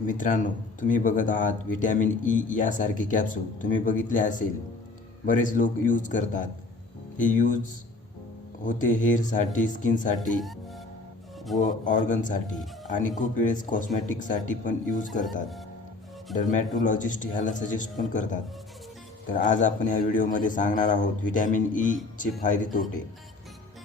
मित्रांनो, तुम्ही बघत आहात व्हिटॅमिन ई यासारखे कॅप्सूल. तुम्ही बघितले असेल, बरेच लोक यूज करतात. हे यूज होते हेअरसाठी, स्किनसाठी व ऑर्गनसाठी आणि खूप वेळेस कॉस्मॅटिकसाठी पण यूज करतात. डर्मॅटोलॉजिस्ट ह्याला सजेस्ट पण करतात. तर आज आपण या व्हिडिओमध्ये सांगणार आहोत व्हिटॅमिन ईचे फायदे तोटे,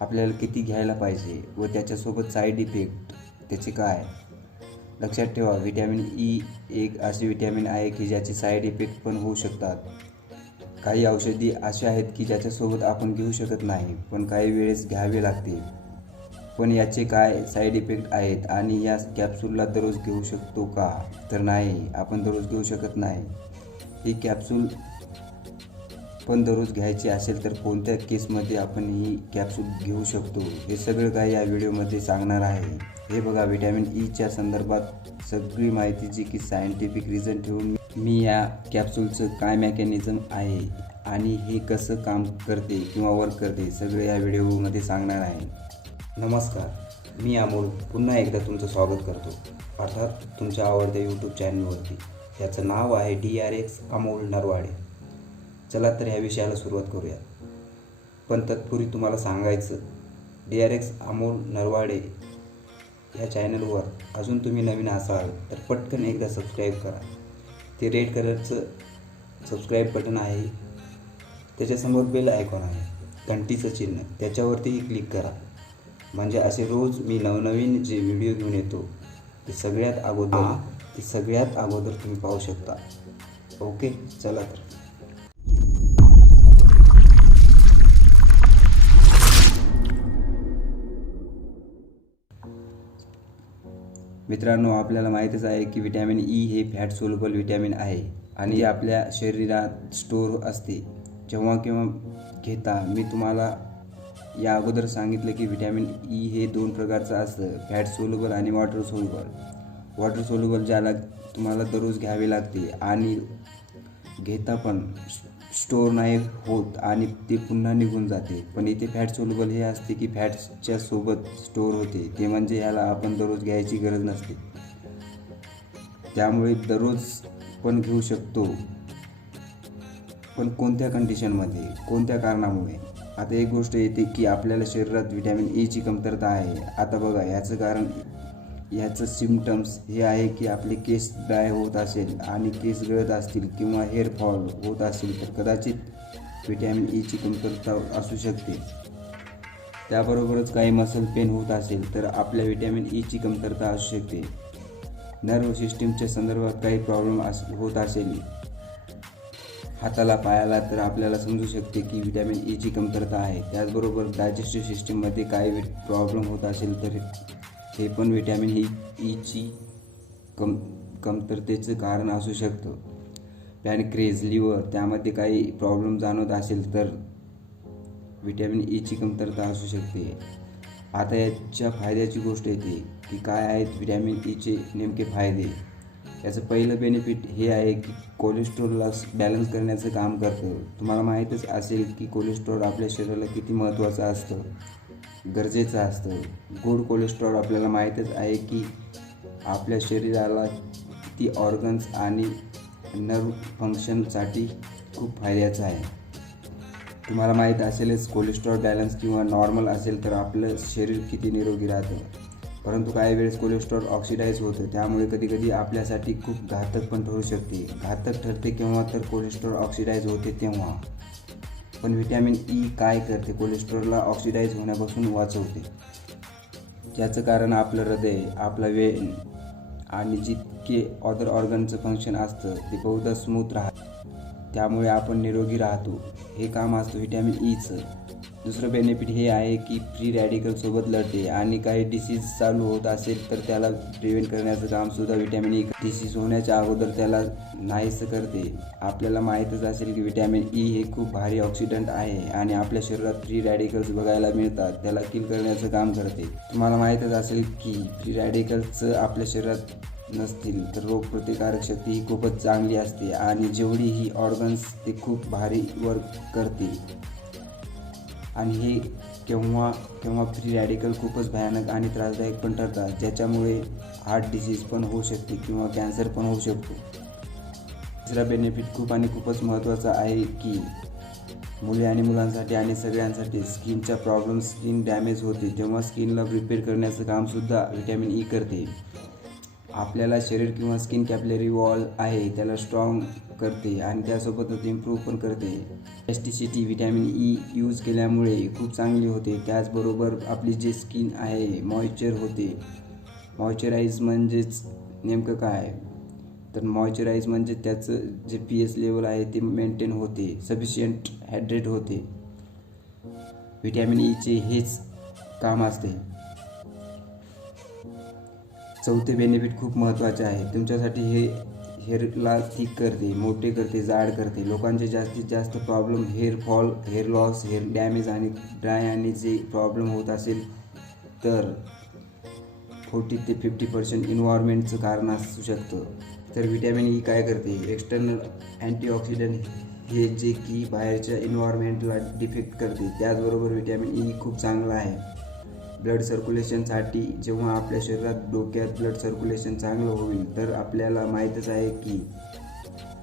आपल्याला किती घ्यायला पाहिजे व त्याच्यासोबत साईड इफेक्ट त्याचे काय. लक्षात ठेवा, व्हिटॅमिन ई एक असे व्हिटॅमिन आहे की ज्याचे साईड इफेक्ट पण होऊ शकतात. काही औषधी असे आहेत की ज्याच्यासोबत आपण घेऊ शकत नाही, पण काही वेळेस घ्यावे लागते. पण याचे काय साईड इफेक्ट आहेत आणि या कॅप्सूलला दररोज घेऊ शकतो का? तर नाही, आपण दररोज घेऊ शकत नाही. ही कॅप्सूल पण दररोज घ्यायची असेल तर कोणत्या केसमध्ये आपण ही कॅप्सूल घेऊ शकतो, हे सगळं काही या व्हिडिओमध्ये सांगणार आहे. हे बघा, व्हिटॅमिन ईच्या संदर्भात सगळी माहिती जी की सायंटिफिक रिझन ठेवून मी या कॅप्सूलचं काय मेकॅनिझम आहे आणि हे कसं काम करते किंवा वर्क करते सगळं या व्हिडिओमध्ये सांगणार आहे. नमस्कार, मी अमोल पुन्हा एकदा तुमचं स्वागत करतो, अर्थात तुमच्या आवडत्या यूट्यूब चॅनलवरती. याचं नाव आहे DRX अमोल नरवाडे. चला तर ह्या विषयाला सुरुवात करूया. पण तत्पूर्वी तुम्हाला सांगायचं, DRX अमोल नरवाडे ह्या चॅनलवर अजून तुम्ही नवीन असाल तर पटकन एकदा सबस्क्राईब करा. ते रेड कलरचं सबस्क्राईब बटन आहे, त्याच्यासमोर बेल आयकॉन आहे, घंटीचं चिन्ह, त्याच्यावरतीही क्लिक करा. म्हणजे असे रोज मी नवनवीन जे व्हिडिओ घेऊन येतो ते सगळ्यात अगोदर तुम्ही पाहू शकता. ओके, चला तर. मित्रांनो, आपल्याला माहीतच आहे की व्हिटॅमिन ई हे फॅट सोल्युबल व्हिटॅमिन आहे आणि आपल्या शरीरात स्टोअर असते जेव्हा केव्हा घेता. मी तुम्हाला या अगोदर सांगितलं की व्हिटॅमिन ई हे 2 प्रकारचं असतं, फॅट सोल्युबल आणि वॉटर सोल्युबल. वॉटर सोल्युबल ज्याला तुम्हाला दररोज घ्यावे लागते आणि घेता पण स्टोअर नाही होत आणि ते पुन्हा निघून जाते. पण इथे फॅट सोल्युबल हे असते की फॅट्सच्या सोबत स्टोअर होते, ते म्हणजे ह्याला आपण दररोज घ्यायची गरज नसते, त्यामुळे दररोज पण घेऊ शकतो. पण कोणत्या कंडिशनमध्ये, कोणत्या कारणामुळे? आता एक गोष्ट येते की आपल्याला शरीरात व्हिटॅमिन ईची कमतरता आहे. आता बघा, याचं कारण, ह्याचं सिम्पटम्स हे आहे की आपले केस ड्राय होत असेल आणि केस गळत असतील किंवा हेअर फॉल होत असेल तर कदाचित व्हिटॅमिन ईची कमतरता असू शकते. त्याबरोबरच काही मसल पेन होत असेल तर आपल्या व्हिटॅमिन ईची कमतरता असू शकते. नर्व सिस्टीमच्या संदर्भात काही प्रॉब्लेम होत असेल हाताला पायाला तर आपल्याला समजू शकते की व्हिटॅमिन ईची कमतरता आहे. त्याचबरोबर डायजेस्टिव्ह सिस्टीममध्ये काही प्रॉब्लेम होत असेल तर हे पण व्हिटॅमिन ईची कमतरतेचं कारण असू शकतं. पॅनक्रियाज, लिव्हर त्यामध्ये काही प्रॉब्लेम जाणवत असेल तर व्हिटॅमिन ईची कमतरता असू शकते. आता याच्या फायद्याची गोष्ट येते की काय आहेत व्हिटॅमिन ईचे नेमके फायदे. याचं पहिलं बेनिफिट हे आहे की कोलेस्ट्रॉलला बॅलन्स करण्याचं काम करतं. तुम्हाला माहीतच असेल की कोलेस्ट्रॉल आपल्या शरीराला किती महत्त्वाचं असतं, गरजेचं असतं. गुड कोलेस्ट्रॉल आपल्याला माहीतच आहे की आपल्या शरीराला किती ऑर्गन्स आणि नर्व फंक्शनसाठी खूप फायद्याचं आहे. तुम्हाला माहीत असेलच, कोलेस्ट्रॉल बॅलन्स किंवा नॉर्मल असेल तर आपलं शरीर किती निरोगी राहतं. परंतु काही वेळेस कोलेस्ट्रॉल ऑक्सिडाईज होतं, त्यामुळे कधीकधी आपल्यासाठी खूप घातक पण ठरू शकते. घातक ठरते केव्हा, तर कोलेस्ट्रॉल ऑक्सिडाईज होते तेव्हा. पण व्हिटॅमिन ई काय करते, कोलेस्ट्रॉलला ऑक्सिडाईज होण्यापासून वाचवते. ज्याचं कारण आपलं हृदय, आपला वेन आणि जितके अदर ऑर्गनचं फंक्शन असतं ते बहुधा स्मूथ राहतं, त्यामुळे आपण निरोगी राहतो. हे काम असतं व्हिटॅमिन ईचं. दुसरं बेनिफिट हे आहे की फ्री रॅडिकलसोबत लढते आणि काही डिसीज चालू होत असेल तर त्याला प्रिव्हेंट करण्याचं कामसुद्धा व्हिटॅमिन ई डिसीज होण्याच्या अगोदर त्याला नाहीसं करते. आपल्याला माहीतच असेल की व्हिटॅमिन ई हे खूप भारी ऑक्सिडंट आहे आणि आपल्या शरीरात फ्री रॅडिकल्स बघायला मिळतात, त्याला किल करण्याचं काम करते. तुम्हाला माहीतच असेल की फ्री रॅडिकल्सचं आपल्या शरीरात नसतील तर रोगप्रतिकारक शक्ती ही खूपच चांगली असते आणि जेवढी ही ऑर्गन्स ते खूप भारी वर्क करते. आणि हे केव्हा केव्हा फ्री रॅडिकल खूपच भयानक आणि त्रासदायक पण ठरतात, ज्याच्यामुळे हार्ट डिसीज पण होऊ शकते किंवा कॅन्सर पण होऊ शकतो. तिसरा बेनिफिट खूपच महत्त्वाचा आहे की मुले आणि मुलांसाठी आणि सगळ्यांसाठी स्किनचा प्रॉब्लेम, स्किन डॅमेज होते तेव्हा स्किनला रिपेअर करण्याचं कामसुद्धा व्हिटॅमिन ई करते. आपल्याला शरीर किंवा स्किन कॅपिलरी वॉल आहे त्याला स्ट्रॉंग करते आणि त्यासोबतच इम्प्रूव्ह पण करते. इलॅस्टिसिटी व्हिटॅमिन ई यूज केल्यामुळे खूप चांगली होते. त्याचबरोबर आपली जी स्किन आहे मॉइश्चर होते. मॉइश्चराईज म्हणजेच नेमकं काय, तर मॉइश्चराईज म्हणजे त्याचं जे pH लेवल आहे ते मेंटेन होते, सफिशियंट हायड्रेट होते. व्हिटॅमिन ईचे हेच काम असते. चौथे बेनिफिट खूप महत्त्वाचे आहे तुमच्यासाठी. हे हेअरला थिक करते, मोठे करते, जाड करते. लोकांचे जास्तीत जास्त problem hair fall, hair loss, hair damage आणि ड्राय आणि जे प्रॉब्लेम होत असेल तर 40 ते 50% इन्व्हायरमेंटचं कारण असू शकतं. तर व्हिटॅमिन ई काय करते, एक्सटर्नल अँटीऑक्सिडंट हे जे की बाहेरच्या इन्व्हायरमेंटला डिफेक्ट करते. त्याचबरोबर व्हिटॅमिन ई खूप चांगला आहे ब्लड सर्क्युलेशनसाठी. जेव्हा आपल्या शरीरात डोक्यात ब्लड सर्क्युलेशन चांगलं होईल तर आपल्याला माहीतच आहे की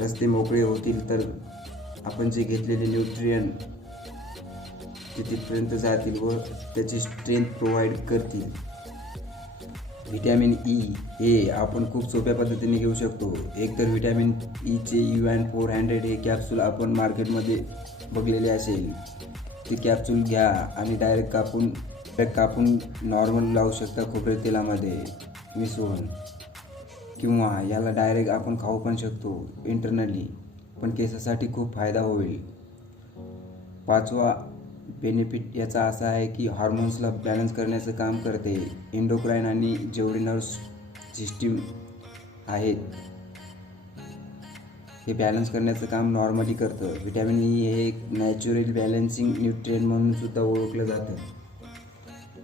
रस्ते मोकळे होतील, तर आपण जे घेतलेले न्यूट्रियन ते तिथपर्यंत जातील व त्याची स्ट्रेंथ प्रोव्हाइड करतील. व्हिटॅमिन ई हे आपण खूप सोप्या पद्धतीने घेऊ शकतो. एकतर व्हिटॅमिन ईचे UN-400 हे कॅप्सूल आपण मार्केटमध्ये बघलेले असेल. ते कॅप्सूल घ्या आणि डायरेक्ट कापून नॉर्मल लावू शकता खोबरे तेलामध्ये मिसळून, किंवा याला डायरेक्ट आपण खाऊ पण शकतो इंटरनली, पण केसासाठी खूप फायदा होईल. पाचवा बेनिफिट याचा असा आहे की हॉर्मोन्सला बॅलन्स करण्याचं काम करते. एंडोक्राईन आणि जेवढे नर्व्स सिस्टीम आहेत हे बॅलन्स करण्याचं काम नॉर्मली करतं. व्हिटॅमिन ई हे एक नॅचरल बॅलन्सिंग न्यूट्रिएंट म्हणून सुद्धा ओळखलं जातं.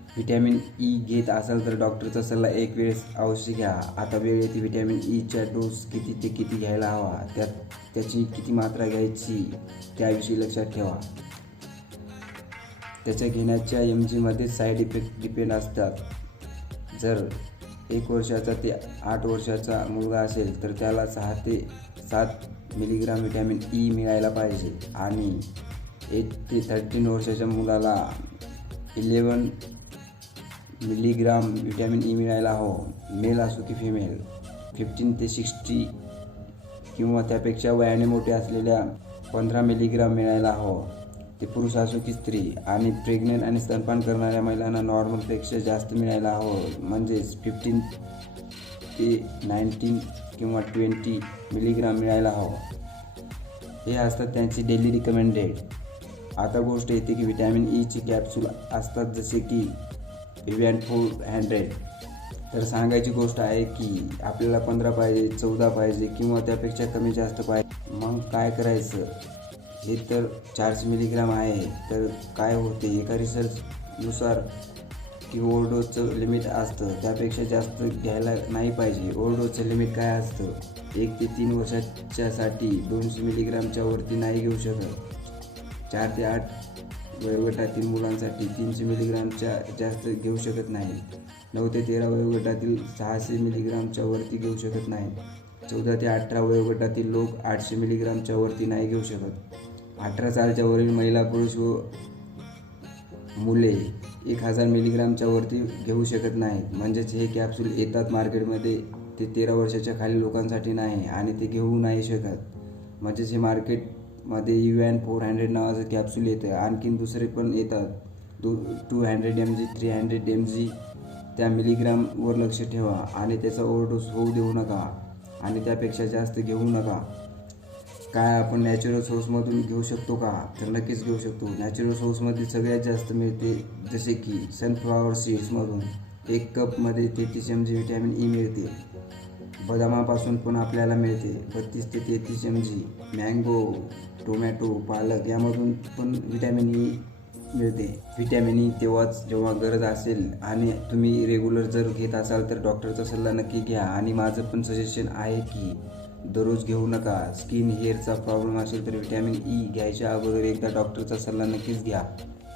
व्हिटॅमिन ई घेत असाल तर डॉक्टरचा सल्ला एक वेळेस अवश्य घ्या. आता वेळ येते व्हिटॅमिन ईचा डोस किती ते किती घ्यायला हवा, त्याची किती मात्रा घ्यायची त्याविषयी लक्षात ठेवा. त्याच्या घेण्याच्या MGमध्ये साईड इफेक्ट डिपेंड असतात. जर 1 वर्षाचा ते 8 वर्षाचा मुलगा असेल तर त्याला 6 ते 7 मिलीग्राम व्हिटॅमिन ई मिळायला पाहिजे आणि 8 ते 13 वर्षाच्या मुलाला 11 मिलीग्राम व्हिटॅमिन ई मिळायला हवं, मेल असो की फिमेल. 15 ते 60 किंवा त्यापेक्षा वयाने मोठे असलेल्या 15 मिलीग्राम मिळायला हवं, ते पुरुष असो की स्त्री. आणि प्रेग्नंट आणि स्तनपान करणाऱ्या महिलांना नॉर्मलपेक्षा जास्त मिळायला हवं, म्हणजेच 15 ते 19 किंवा 20 मिलीग्राम मिळायला हवं. हे असतात त्यांची डेली रिकमेंडेड. आता गोष्ट येते की व्हिटॅमिन ईची कॅप्सूल असतात जसे की UN-400. तर सांगायची गोष्ट आहे की आपल्याला 15 पाहिजे, 14 पाहिजे किंवा त्यापेक्षा कमी जास्त पाहिजे. मग काय करायचं, हे तर 400 मिलीग्राम आहे. तर काय होते, एका रिसर्चनुसार की ओव्हरडोसचं लिमिट असतं, त्यापेक्षा जास्त घ्यायला नाही पाहिजे. ओव्हरडोसचं लिमिट काय असतं, 1 ते 3 वर्षाच्यासाठी 200 मिलीग्रामच्या वरती नाही घेऊ शकत. 4 ते 8 वयोगटातील मुलांसाठी 300 मिलीग्रामच्या जास्त घेऊ शकत नाही. 9 ते 13 वयोगटातील 600 मिलीग्रामच्या वरती घेऊ शकत नाही. 14 ते 18 वयोगटातील लोक 800 मिलीग्रामच्या वरती नाही घेऊ शकत. 18 सालच्या वरील महिला, पुरुष व मुले 1000 मिलीग्रामच्या वरती घेऊ शकत नाहीत. म्हणजेच हे कॅप्सूल येतात मार्केटमध्ये ते 13 वर्षाच्या खाली लोकांसाठी नाही आणि ते घेऊ नाही शकत. म्हणजेच हे मार्केटमध्ये UN-400 नावाचं कॅप्सूल येतं. आणखीन दुसरे पण येतात 200 mg, 300 mg. त्या मिलीग्रामवर लक्ष ठेवा आणि त्याचा ओव्हरडोस होऊ देऊ नका आणि त्यापेक्षा जास्त घेऊ नका. काय आपण नॅचरल सोर्समधून घेऊ शकतो का, तर नक्कीच घेऊ शकतो. नॅचरल सोर्समध्ये सगळ्यात जास्त मिळते, जसे की सनफ्लॉवर सीड्समधून 1 कपमध्ये 33 mg व्हिटॅमिन ई मिळते. बदामापासून पण आपल्याला मिळते 32 ते 33 mg. मँगो, टोमॅटो, पालक यामधून पण व्हिटॅमिन ई मिळते. व्हिटॅमिन ई तेव्हाच जेव्हा गरज असेल आणि तुम्ही रेग्युलर जर घेत असाल तर डॉक्टरचा सल्ला नक्की घ्या. आणि माझं पण सजेशन आहे की दररोज घेऊ नका. स्किन हेअरचा प्रॉब्लेम असेल तर व्हिटॅमिन ई घ्यायच्या अगोदर एकदा डॉक्टरचा सल्ला नक्कीच घ्या.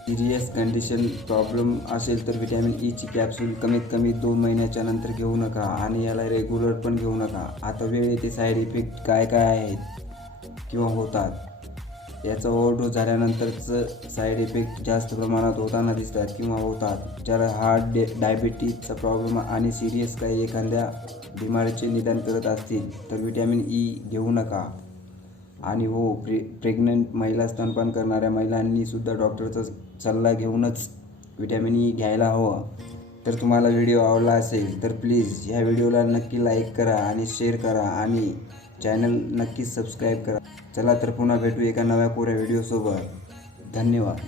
सिरियस कंडिशन प्रॉब्लेम असेल तर व्हिटॅमिन ईची कॅप्सूल कमीत कमी 2 महिन्याच्या नंतर घेऊ नका आणि याला रेग्युलर पण घेऊ नका. आता वेळ येते साईड इफेक्ट काय काय आहेत किंवा होतात. याचा ओव्हरडोस झाल्यानंतरचं साईड इफेक्ट जास्त प्रमाणात होताना दिसतात किंवा होतात. ज्याला हार्ट डायबिटीजचा प्रॉब्लेम आणि सिरियस काही एखाद्या बिमारीचे निदान करत असतील तर व्हिटॅमिन ई घेऊ नका. आणि हो, प्रेग्नंट महिला, स्तनपान करणाऱ्या महिलांनीसुद्धा डॉक्टरचा सल्ला घेऊनच व्हिटॅमिन ई घ्यायला हवं. तर तुम्हाला व्हिडिओ आवडला असेल तर प्लीज ह्या व्हिडिओला नक्की लाईक करा आणि शेअर करा आणि चॅनल नक्कीच सबस्क्राईब करा. चला तर पुन्हा भेटू एका नव्या कोऱ्या व्हिडिओसोबत. धन्यवाद.